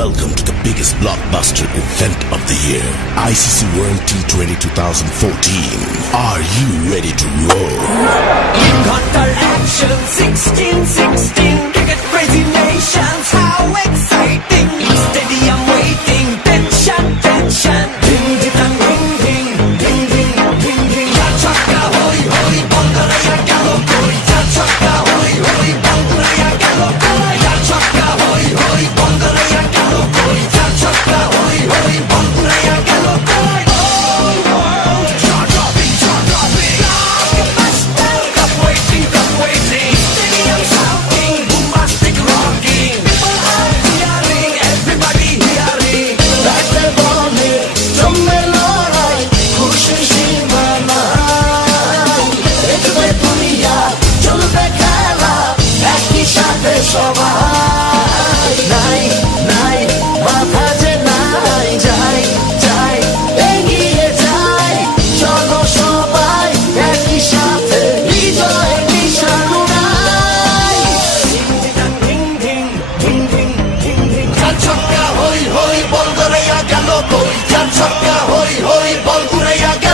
Welcome to the biggest blockbuster event of the year, ICC World T20 2014. Are you ready to roll? Hunter action 16-16 cricket crazy nations, how exciting! Stadium waiting, tension, tension. Ding ding dang, ding ding ding ding ding ding. Ya chakka hoy hoy, Bangalaya galo koi. Ya chakka hoy hoy, Bangalaya galo koi. Ya chakka hoy hoy, Bangalaya galo koi. Ya chakka hoy hoy, Bangalaya galo koi. All world jaw-dropping, jaw-dropping. Blockbuster, cup waiting, cup waiting. Stadium shouting, bombastic rocking. People are hearing, everybody hearing. রাতে বনে জমে লড়াই খুশি সীমানায় দেখবে দুনিয়া চলবে খেলা একই সাথে সবাই নাই নাই মাথা যে নাই যাই যাই এগিয়ে যাই চলো সবাই একই সাথে বিজয় নিশানো নাই Ding ding ding ding ding ding. চার ছক্কা হই হই বল গড়াইয়া গেল কই চার ছক্কা হই হই বল ঘুরাইয়া গেল